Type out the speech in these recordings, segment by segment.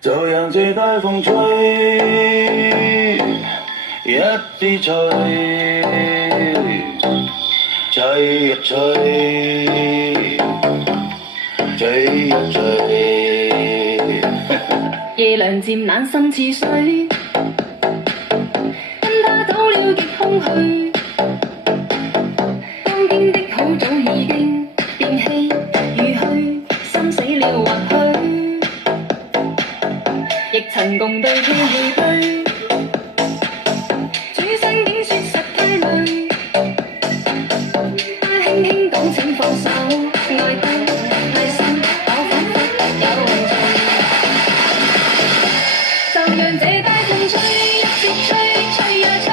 就讓這大風吹，一直吹，吹呀吹，吹呀吹。夜涼漸冷心似水，跟他走了極空虛。當天的好早已經變氣與虛，心死了或許，亦曾共對天與居。處身竟說實太累，他輕輕講請放手，愛得太深，我彷彿有罪。就讓這大風吹，一直吹，吹呀吹，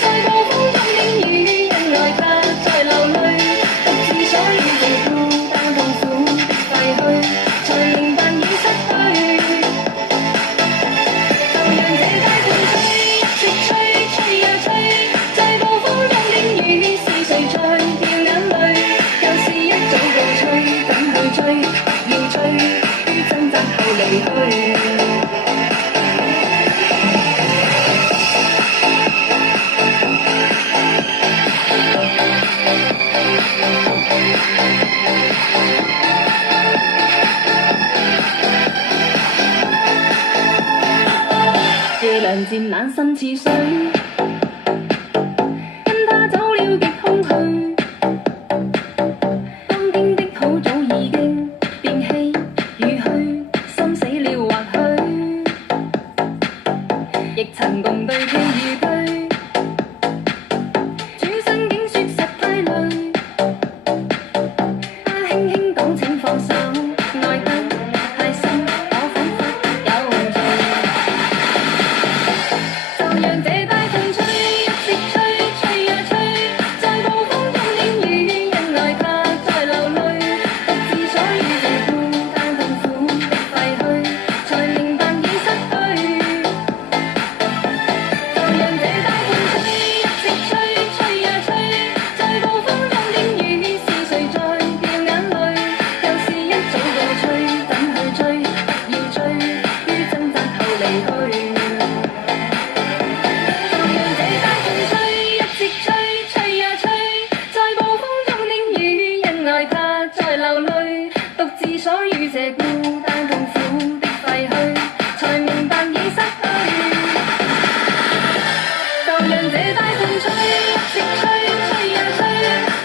在暴風中驚雨，因愛他在流淚，獨自所以這孤單痛苦的廢墟，才明白已失去。就讓這大風吹，一直吹，吹呀吹，在暴風中驚雨，是誰在掉眼淚？舊事一早告吹，怎去追？要追，於掙扎後離去。夜涼漸冷心似水，跟他走了極空虛。當天的好早已經變氣與虛，心死了或許，亦曾共對天與居。處身竟說實太累，他輕輕講請放手，愛得太深，我彷彿有罪。就讓這大風吹，一直吹，吹呀吹，在暴風中驚雨，因愛他在流淚，獨自所以這孤單痛苦的廢墟，才明白已失去。就讓這大風吹，一直吹，吹呀吹，在暴風中驚雨，是誰在掉眼淚？舊事一早告吹，怎去追？不要追，於掙扎後離去。就讓這大風吹，一直吹，吹呀吹，在暴風中驚雨，因愛他在流淚，獨自所遇這孤單痛苦的廢墟，才明白已失去。就讓這大風吹，一直吹，吹呀吹，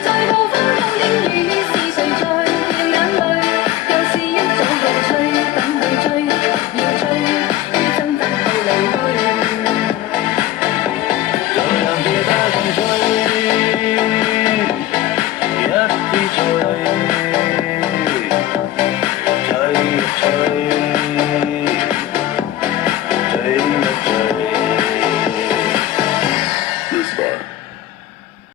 在暴風中驚雨，是誰在掉眼淚？舊事一早告吹，怎去追？要追，於掙扎後離去。就讓這大風吹，一直吹。